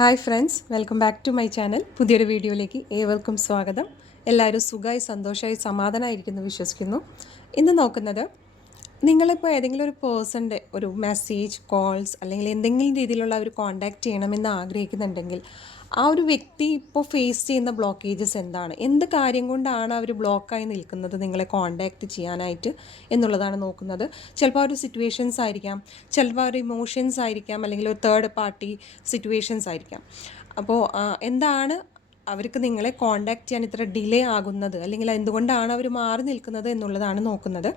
Hi friends welcome back to my channel. പുതിയൊരു വീഡിയോയിലേക്ക് ഏവർക്കും സ്വാഗതം. എല്ലാവരും സുഖമായി സന്തോഷമായി സമാധാനമായിരിക്കുന്നു വിശ്വസിക്കുന്നു. ഇന്ന് നോക്കുന്നത് നിങ്ങളിപ്പോൾ ഏതെങ്കിലും ഒരു പേഴ്സന്റെ ഒരു മെസ്സേജ് കോൾസ് അല്ലെങ്കിൽ എന്തെങ്കിലും രീതിയിലുള്ള ഒരു കോൺടാക്റ്റ് ചെയ്യണമെന്ന് ആഗ്രഹിക്കുന്നുണ്ടെങ്കിൽ ആ ഒരു വ്യക്തി ഇപ്പോൾ ഫേസ് ചെയ്യുന്ന ബ്ലോക്കേജസ് എന്താണ്? എന്ത് കാര്യം കൊണ്ടാണ് അവർ ബ്ലോക്കായി നിൽക്കുന്നത്? നിങ്ങളെ കോണ്ടാക്ട് ചെയ്യാനായിട്ട് എന്നുള്ളതാണ് നോക്കുന്നത്. ചിലപ്പോൾ ഒരു സിറ്റുവേഷൻസ് ആയിരിക്കാം. ചിലപ്പോൾ ഒരു ഇമോഷൻസ് ആയിരിക്കാം. അല്ലെങ്കിൽ ഒരു തേർഡ് പാർട്ടി സിറ്റുവേഷൻസ് ആയിരിക്കാം. അപ്പോൾ എന്താണ് അവർക്ക് നിങ്ങളെ കോണ്ടാക്ട് ചെയ്യാൻ ഇത്ര ഡിലേ ആകുന്നത്? അല്ലെങ്കിൽ എന്തുകൊണ്ടാണ് അവർ മാറി നിൽക്കുന്നത് എന്നുള്ളതാണ് നോക്കുന്നത്.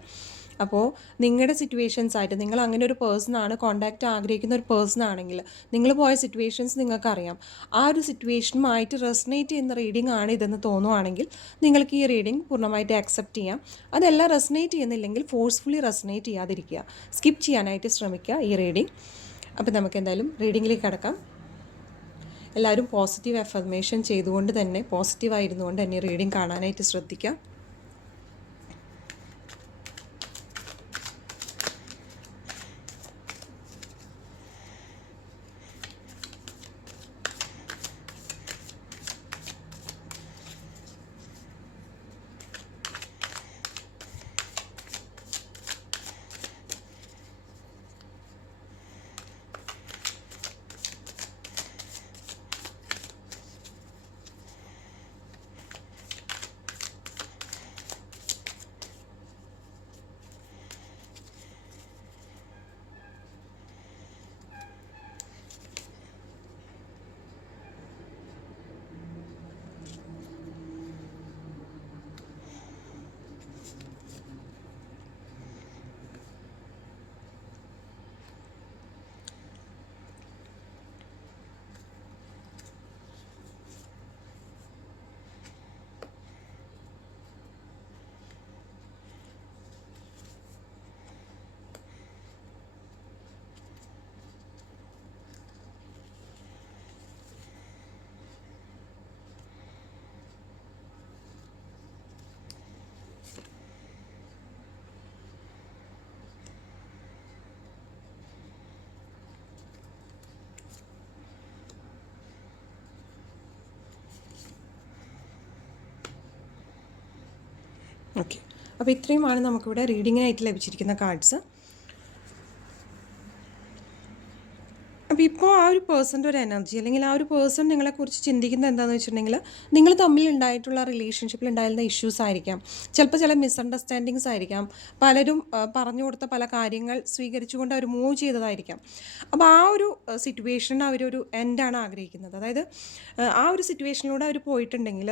അപ്പോൾ നിങ്ങളുടെ സിറ്റുവേഷൻസ് ആയിട്ട് നിങ്ങൾ അങ്ങനെ ഒരു പേഴ്സൺ ആണ് കോണ്ടാക്റ്റ് ആഗ്രഹിക്കുന്ന ഒരു പേഴ്സൺ ആണെങ്കിൽ നിങ്ങൾ പോയ സിറ്റുവേഷൻസ് നിങ്ങൾക്കറിയാം. ആ ഒരു സിറ്റുവേഷനുമായിട്ട് റെസനേറ്റ് ചെയ്യുന്ന റീഡിംഗ് ആണ് ഇതെന്ന് തോന്നുവാണെങ്കിൽ നിങ്ങൾക്ക് ഈ റീഡിംഗ് പൂർണമായിട്ട് അക്സെപ്റ്റ് ചെയ്യാം. അതെല്ലാം റെസനേറ്റ് ചെയ്യുന്നില്ലെങ്കിൽ ഫോഴ്സ്ഫുള്ളി റെസനേറ്റ് ചെയ്യാതിരിക്കുക. സ്കിപ്പ് ചെയ്യാനായിട്ട് ശ്രമിക്കുക ഈ റീഡിംഗ് അപ്പോൾ നമുക്ക് എന്തായാലും റീഡിങ്ങിലേക്ക് കടക്കാം. എല്ലാവരും പോസിറ്റീവ് എഫർമേഷൻ ചെയ്തുകൊണ്ട് തന്നെ പോസിറ്റീവായിരുന്നുകൊണ്ട് തന്നെ റീഡിംഗ് കാണാനായിട്ട് ശ്രദ്ധിക്കാം. ഓക്കെ അപ്പോൾ ഇത്രയുമാണ് നമുക്കിവിടെ റീഡിങ്ങിനായിട്ട് ലഭിച്ചിരിക്കുന്ന കാർഡ്സ്. അപ്പോൾ ഇപ്പോൾ ആ ഒരു പേഴ്സന്റെ ഒരു എനർജി അല്ലെങ്കിൽ ആ ഒരു പേഴ്സൺ നിങ്ങളെക്കുറിച്ച് ചിന്തിക്കുന്നത് എന്താണെന്ന് വെച്ചിട്ടുണ്ടെങ്കിൽ നിങ്ങൾ തമ്മിൽ ഉണ്ടായിട്ടുള്ള റിലേഷൻഷിപ്പിൽ ഉണ്ടായിരുന്ന ഇഷ്യൂസ് ആയിരിക്കാം. ചിലപ്പോൾ ചില മിസ്അണ്ടർസ്റ്റാൻഡിങ്സ് ആയിരിക്കാം. പലരും പറഞ്ഞു കൊടുത്ത പല കാര്യങ്ങൾ സ്വീകരിച്ചുകൊണ്ട് അവർ മൂവ് ചെയ്തതായിരിക്കാം. അപ്പോൾ ആ ഒരു സിറ്റുവേഷൻ അവരൊരു എൻഡാണ് ആഗ്രഹിക്കുന്നത്. അതായത് ആ, ഒരു സിറ്റുവേഷനിലൂടെ അവർ പോയിട്ടുണ്ടെങ്കിൽ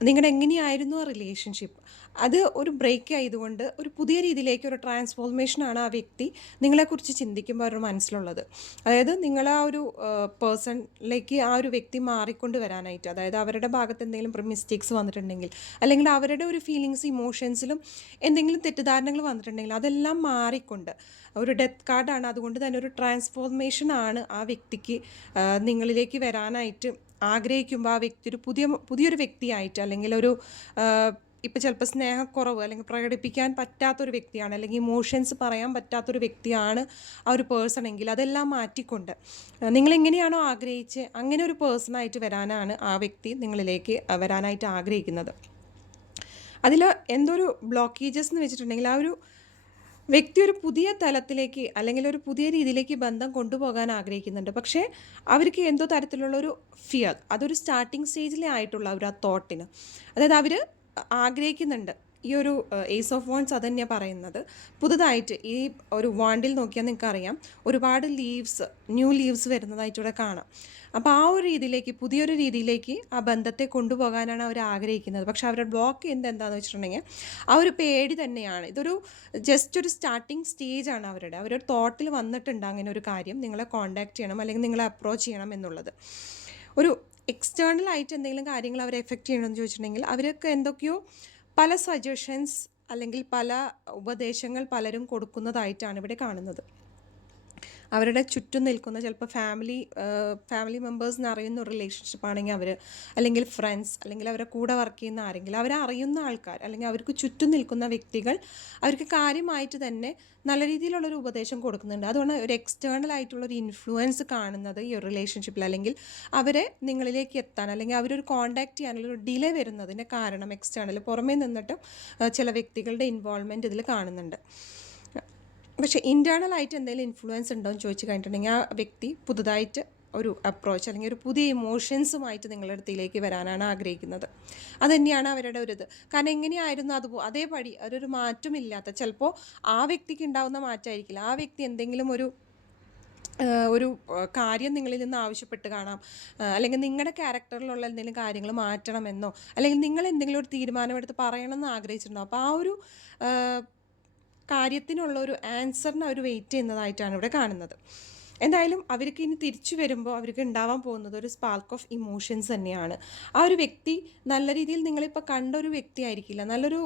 നിങ്ങളുടെ എങ്ങനെയായിരുന്നു ആ റിലേഷൻഷിപ്പ് അത് ഒരു ബ്രേക്ക് ആയതുകൊണ്ട് ഒരു പുതിയ രീതിയിലേക്ക് ഒരു ട്രാൻസ്ഫോർമേഷനാണ് ആ വ്യക്തി നിങ്ങളെക്കുറിച്ച് ചിന്തിക്കുമ്പോൾ അവരുടെ മനസ്സിലുള്ളത്. അതായത് നിങ്ങൾ ആ ഒരു പേഴ്സണിലേക്ക് ആ ഒരു വ്യക്തി മാറിക്കൊണ്ട് വരാനായിട്ട് അതായത് അവരുടെ ഭാഗത്ത് എന്തെങ്കിലും മിസ്റ്റേക്സ് വന്നിട്ടുണ്ടെങ്കിൽ അല്ലെങ്കിൽ അവരുടെ ഒരു ഫീലിങ്സ് ഇമോഷൻസിലും എന്തെങ്കിലും തെറ്റിദ്ധാരണകൾ വന്നിട്ടുണ്ടെങ്കിൽ അതെല്ലാം മാറിക്കൊണ്ട് ഒരു ഡെത്ത് കാർഡാണ് അതുകൊണ്ട് തന്നെ ഒരു ട്രാൻസ്ഫോർമേഷൻ ആണ് ആ വ്യക്തിക്ക് നിങ്ങളിലേക്ക് വരാനായിട്ട് ആഗ്രഹിക്കുമ്പോൾ ആ വ്യക്തി ഒരു പുതിയ പുതിയൊരു വ്യക്തിയായിട്ട് അല്ലെങ്കിൽ ഒരു ഇപ്പോൾ ചിലപ്പോൾ സ്നേഹക്കുറവ് അല്ലെങ്കിൽ പ്രകടിപ്പിക്കാൻ പറ്റാത്തൊരു വ്യക്തിയാണ് അല്ലെങ്കിൽ ഇമോഷൻസ് പറയാൻ പറ്റാത്തൊരു വ്യക്തിയാണ് ആ ഒരു പേഴ്സൺ എങ്കിൽ അതെല്ലാം മാറ്റിക്കൊണ്ട്. നിങ്ങൾ എങ്ങനെയാണോ ആഗ്രഹിച്ച് അങ്ങനെ ഒരു പേഴ്സണായിട്ട് വരാനാണ് ആ വ്യക്തി നിങ്ങളിലേക്ക് വരാനായിട്ട് ആഗ്രഹിക്കുന്നത്. അതിൽ എന്തോ ഒരു ബ്ലോക്കേജസ് എന്ന് വെച്ചിട്ടുണ്ടെങ്കിൽ ആ ഒരു വ്യക്തി ഒരു പുതിയ തലത്തിലേക്ക് അല്ലെങ്കിൽ ഒരു പുതിയ രീതിയിലേക്ക് ബന്ധം കൊണ്ടുപോകാൻ ആഗ്രഹിക്കുന്നുണ്ട്. പക്ഷേ അവർക്ക് എന്തോ തരത്തിലുള്ള ഒരു ഫിയർ അതൊരു സ്റ്റാർട്ടിങ് സ്റ്റേജിലേ ആയിട്ടുള്ള ഒരു ആ തോട്ടിന് അതായത് അവർ ആഗ്രഹിക്കുന്നുണ്ട്. ഈ ഒരു ഏസ് ഓഫ് വോൺസ് അത് തന്നെയാണ് പറയുന്നത്. പുതുതായിട്ട് ഈ ഒരു വാണ്ടിൽ നോക്കിയാൽ നിങ്ങൾക്ക് അറിയാം ഒരുപാട് ലീവ്സ് ന്യൂ ലീവ്സ് വരുന്നതായിട്ട് ഇവിടെ കാണാം. അപ്പോൾ ആ ഒരു രീതിയിലേക്ക് പുതിയൊരു രീതിയിലേക്ക് ആ ബന്ധത്തെ കൊണ്ടുപോകാനാണ് അവർ ആഗ്രഹിക്കുന്നത്. പക്ഷെ അവരുടെ ബ്ലോക്ക് എന്ത് എന്താണെന്ന് വെച്ചിട്ടുണ്ടെങ്കിൽ ആ ഒരു പേടി തന്നെയാണ്. ഇതൊരു ജസ്റ്റ് ഒരു സ്റ്റാർട്ടിങ് സ്റ്റേജാണ് അവരുടെ. അവരൊരു തോട്ടിൽ വന്നിട്ടുണ്ട് അങ്ങനെ ഒരു കാര്യം. നിങ്ങളെ കോണ്ടാക്ട് ചെയ്യണം അല്ലെങ്കിൽ നിങ്ങളെ അപ്രോച്ച് ചെയ്യണം എന്നുള്ളത്. ഒരു എക്സ്റ്റേണൽ ആയിട്ട് എന്തെങ്കിലും കാര്യങ്ങൾ അവരെ എഫക്റ്റ് ചെയ്യണമെന്ന് ചോദിച്ചിട്ടുണ്ടെങ്കിൽ അവരൊക്കെ എന്തൊക്കെയോ പല സജഷൻസ് അല്ലെങ്കിൽ പല ഉപദേശങ്ങൾ പലരും കൊടുക്കുന്നതായിട്ടാണ് ഇവിടെ കാണുന്നത്. അവരുടെ ചുറ്റും നിൽക്കുന്ന ചിലപ്പോൾ ഫാമിലി ഫാമിലി മെമ്പേഴ്സിന് അറിയുന്ന ഒരു റിലേഷൻഷിപ്പ് ആണെങ്കിൽ അവർ അല്ലെങ്കിൽ ഫ്രണ്ട്സ് അല്ലെങ്കിൽ അവരെ കൂടെ വർക്ക് ചെയ്യുന്ന ആരെങ്കിലും അവരെ അറിയുന്ന ആൾക്കാർ അല്ലെങ്കിൽ അവർക്ക് ചുറ്റും നിൽക്കുന്ന വ്യക്തികൾ അവർക്ക് കാര്യമായിട്ട് തന്നെ നല്ല രീതിയിലുള്ളൊരു ഉപദേശം കൊടുക്കുന്നുണ്ട്. അതുകൊണ്ട് ഒരു എക്സ്റ്റേണൽ ആയിട്ടുള്ള ഒരു ഇൻഫ്ലുവൻസ് കാണുന്നത് ഈ ഒരു റിലേഷൻഷിപ്പിൽ അല്ലെങ്കിൽ അവരെ നിങ്ങളിലേക്ക് എത്താൻ അല്ലെങ്കിൽ അവരൊരു കോണ്ടാക്ട് ചെയ്യാനുള്ള ഒരു ഡിലേ വരുന്നതിന്റെ കാരണം എക്സ്റ്റേണൽ പുറമേ നിന്നിട്ടും ചില വ്യക്തികളുടെ ഇൻവോൾവ്മെന്റ് ഇതിൽ കാണുന്നുണ്ട്. പക്ഷേ ഇന്റേർണൽ ആയിട്ട് എന്തെങ്കിലും ഇൻഫ്ലുവൻസ് ഉണ്ടോ എന്ന് ചോദിച്ചു കഴിഞ്ഞിട്ടുണ്ടെങ്കിൽ ആ വ്യക്തി പുതുതായിട്ട് ഒരു അപ്രോച്ച് അല്ലെങ്കിൽ ഒരു പുതിയ ഇമോഷൻസുമായിട്ട് നിങ്ങളുടെ അടുത്തേക്ക് വരാനാണ് ആഗ്രഹിക്കുന്നത്. അത് തന്നെയാണ് അവരുടെ ഒരു ഇത്. കാരണം എങ്ങനെയായിരുന്നു അത് അതേപടി അതൊരു മാറ്റമില്ലാത്ത ചിലപ്പോൾ ആ വ്യക്തിക്ക് ഉണ്ടാവുന്ന മാറ്റമായിരിക്കില്ല ആ വ്യക്തി എന്തെങ്കിലും ഒരു ഒരു കാര്യം നിങ്ങളിൽ നിന്ന് ആവശ്യപ്പെട്ട് കാണാം. അല്ലെങ്കിൽ നിങ്ങളുടെ ക്യാരക്ടറിലുള്ള എന്തെങ്കിലും കാര്യങ്ങൾ മാറ്റണമെന്നോ അല്ലെങ്കിൽ നിങ്ങൾ എന്തെങ്കിലും ഒരു തീരുമാനമെടുത്ത് പറയണമെന്ന് ആഗ്രഹിച്ചിട്ടുണ്ടോ? അപ്പോൾ ആ ഒരു കാര്യത്തിനുള്ള ഒരു ആൻസറിന് അവർ വെയിറ്റ് ചെയ്യുന്നതായിട്ടാണ് ഇവിടെ കാണുന്നത്. എന്തായാലും അവർക്ക് ഇനി തിരിച്ചു വരുമ്പോൾ അവർക്ക് ഉണ്ടാവാൻ പോകുന്നത് ഒരു സ്പാർക്ക് ഓഫ് ഇമോഷൻസ് തന്നെയാണ്. ആ ഒരു വ്യക്തി നല്ല രീതിയിൽ നിങ്ങളിപ്പോൾ കണ്ട ഒരു വ്യക്തി ആയിരിക്കില്ല. നല്ലൊരു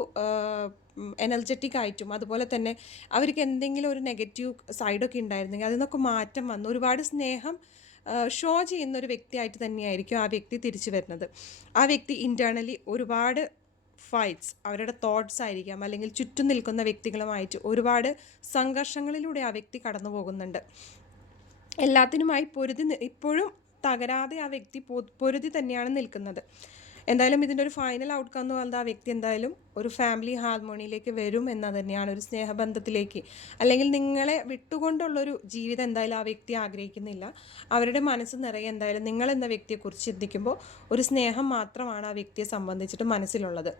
എനർജറ്റിക് ആയിട്ടും അതുപോലെ തന്നെ അവർക്ക് എന്തെങ്കിലും ഒരു നെഗറ്റീവ് സൈഡൊക്കെ ഉണ്ടായിരുന്നെങ്കിൽ അതിൽ നിന്നൊക്കെ മാറ്റം വന്നു. ഒരുപാട് സ്നേഹം ഷോ ചെയ്യുന്ന ഒരു വ്യക്തിയായിട്ട് തന്നെയായിരിക്കും ആ വ്യക്തി തിരിച്ചു വരുന്നത്. ആ വ്യക്തി ഇന്റേർണലി ഒരുപാട് ഫൈറ്റ്സ് അവരുടെ തോട്ട്സ് ആയിരിക്കാം. അല്ലെങ്കിൽ ചുറ്റും നിൽക്കുന്ന വ്യക്തികളുമായിട്ട് ഒരുപാട് സംഘർഷങ്ങളിലൂടെ ആ വ്യക്തി കടന്നു പോകുന്നുണ്ട് എല്ലാത്തിനുമായി പൊരുതി ഇപ്പോഴും തകരാതെ ആ വ്യക്തി പൊരുതി തന്നെയാണ് നിൽക്കുന്നത്. എന്തായാലും ഇതിന്റെ ഒരു ഫൈനൽ ഔട്ട്കം എന്ന് പറയുന്നത് ആ വ്യക്തി എന്തായാലും ഒരു ഫാമിലി ഹാർമോണിയിലേക്ക് വരും എന്ന തന്നെയാണ്. ഒരു സ്നേഹബന്ധത്തിലേക്ക്. അല്ലെങ്കിൽ നിങ്ങളെ വിട്ടുകൊണ്ടുള്ളൊരു ജീവിതം എന്തായാലും ആ വ്യക്തി ആഗ്രഹിക്കുന്നില്ല. അവരുടെ മനസ്സ് നിറയെ എന്തായാലും നിങ്ങൾ എന്ന വ്യക്തിയെക്കുറിച്ച് ചിന്തിക്കുമ്പോൾ ഒരു സ്നേഹം മാത്രമാണ് ആ വ്യക്തിയെ സംബന്ധിച്ചിട്ട് മനസ്സിലുള്ളത്.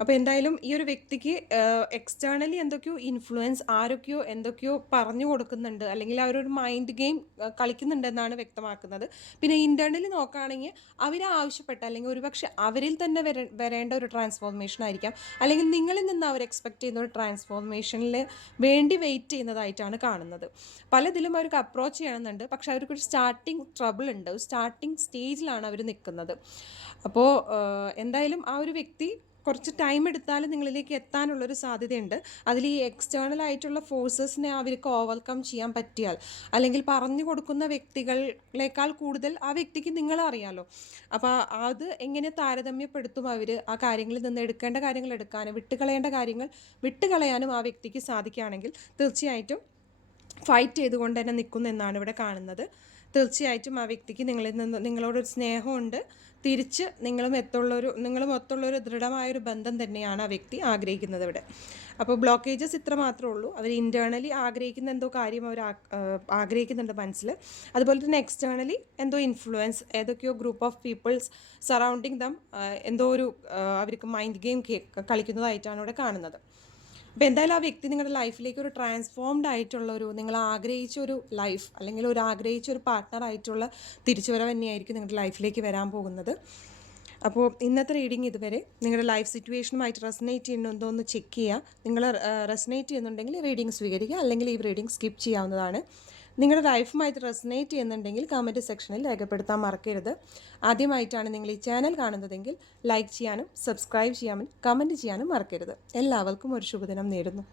അപ്പോൾ എന്തായാലും ഈ ഒരു വ്യക്തിക്ക് എക്സ്റ്റേണലി എന്തൊക്കെയോ ഇൻഫ്ലുവൻസ് ആരൊക്കെയോ എന്തൊക്കെയോ പറഞ്ഞു കൊടുക്കുന്നുണ്ട്. അല്ലെങ്കിൽ അവരൊരു മൈൻഡ് ഗെയിം കളിക്കുന്നുണ്ടെന്നാണ് വ്യക്തമാക്കുന്നത്. പിന്നെ ഇന്റേർണലി നോക്കുകയാണെങ്കിൽ അവർ ആവശ്യപ്പെട്ട അല്ലെങ്കിൽ ഒരുപക്ഷെ അവരിൽ തന്നെ വര വരേണ്ട ഒരു ട്രാൻസ്ഫോർമേഷൻ ആയിരിക്കാം. അല്ലെങ്കിൽ നിങ്ങളിൽ നിന്ന് അവർ എക്സ്പെക്ട് ചെയ്യുന്ന ഒരു ട്രാൻസ്ഫോർമേഷനിൽ വേണ്ടി വെയിറ്റ് ചെയ്യുന്നതായിട്ടാണ് കാണുന്നത്. പലതിലും അവർക്ക് അപ്രോച്ച് ചെയ്യണമെന്നുണ്ട്. പക്ഷെ അവർക്കൊരു സ്റ്റാർട്ടിങ് ട്രബിൾ ഉണ്ട്. ഒരു സ്റ്റാർട്ടിങ് സ്റ്റേജിലാണ് അവർ നിൽക്കുന്നത്. അപ്പോൾ എന്തായാലും ആ ഒരു വ്യക്തി കുറച്ച് ടൈം എടുത്താലും നിങ്ങളിലേക്ക് എത്താനുള്ളൊരു സാധ്യതയുണ്ട്. അതിൽ ഈ എക്സ്റ്റേണൽ ആയിട്ടുള്ള ഫോഴ്സസിനെ അവർക്ക് ഓവർകം ചെയ്യാൻ പറ്റിയാൽ അല്ലെങ്കിൽ പറഞ്ഞു കൊടുക്കുന്ന വ്യക്തികളേക്കാൾ കൂടുതൽ ആ വ്യക്തിക്ക് നിങ്ങളെ അറിയാലോ. അപ്പോൾ അത് എങ്ങനെ താരതമ്യപ്പെടുത്തും അവർ ആ കാര്യങ്ങളിൽ നിന്ന് എടുക്കേണ്ട കാര്യങ്ങൾ എടുക്കാനും വിട്ടുകളയേണ്ട കാര്യങ്ങൾ വിട്ടുകളയാനും ആ വ്യക്തിക്ക് സാധിക്കുകയാണെങ്കിൽ തീർച്ചയായിട്ടും ഫൈറ്റ് ചെയ്തുകൊണ്ട് തന്നെ നിൽക്കുന്നു എന്നാണ് ഇവിടെ കാണുന്നത്. തീർച്ചയായിട്ടും ആ വ്യക്തിക്ക് നിങ്ങളിൽ നിന്ന് നിങ്ങളോടൊരു സ്നേഹമുണ്ട്. തിരിച്ച് നിങ്ങളും എത്തുള്ളൊരു നിങ്ങളും ഒത്തുള്ളൊരു ദൃഢമായൊരു ബന്ധം തന്നെയാണ് ആ വ്യക്തി ആഗ്രഹിക്കുന്നത് ഇവിടെ. അപ്പോൾ ബ്ലോക്കേജസ് ഇത്ര മാത്രമേ ഉള്ളൂ. അവർ ഇന്റേർണലി ആഗ്രഹിക്കുന്ന എന്തോ കാര്യം അവർ ആഗ്രഹിക്കുന്നുണ്ട് മനസ്സിൽ. അതുപോലെ തന്നെ എക്സ്റ്റേണലി എന്തോ ഇൻഫ്ലുവൻസ് ഏതൊക്കെയോ group of peoples surrounding them എന്തോ ഒരു അവർക്ക് മൈൻഡ് ഗെയിം കളിക്കുന്നതായിട്ടാണ് ഇവിടെ കാണുന്നത്. അപ്പോൾ എന്തായാലും ആ വ്യക്തി നിങ്ങളുടെ ലൈഫിലേക്ക് ഒരു ട്രാൻസ്ഫോംഡ് ആയിട്ടുള്ള ഒരു നിങ്ങൾ ആഗ്രഹിച്ച ഒരു ലൈഫ് അല്ലെങ്കിൽ ഒരു ആഗ്രഹിച്ച ഒരു പാർട്ട്ണർ ആയിട്ടുള്ള തിരിച്ചുവരവ് തന്നെയായിരിക്കും നിങ്ങളുടെ ലൈഫിലേക്ക് വരാൻ പോകുന്നത്. അപ്പോൾ ഇന്നത്തെ റീഡിങ് ഇതുവരെ നിങ്ങളുടെ ലൈഫ് സിറ്റുവേഷനുമായിട്ട് റെസനേറ്റ് ചെയ്യുന്നുണ്ടോ എന്ന് ചെക്ക് ചെയ്യുക. നിങ്ങൾ റെസനേറ്റ് ചെയ്യുന്നുണ്ടെങ്കിൽ റീഡിങ് സ്വീകരിക്കുക. അല്ലെങ്കിൽ ഈ റീഡിങ് സ്കിപ്പ് ചെയ്യാവുന്നതാണ്. നിങ്ങളുടെ ലൈഫുമായിട്ട് റെസനേറ്റ് ചെയ്യുന്നുണ്ടെങ്കിൽ കമന്റ് സെക്ഷനിൽ രേഖപ്പെടുത്താൻ മറക്കരുത്. ആദ്യമായിട്ടാണ് നിങ്ങൾ ഈ ചാനൽ കാണുന്നതെങ്കിൽ ലൈക്ക് ചെയ്യാനും സബ്സ്ക്രൈബ് ചെയ്യാനും കമന്റ് ചെയ്യാനും മറക്കരുത്. എല്ലാവർക്കും ഒരു ശുഭദിനം നേരുന്നു.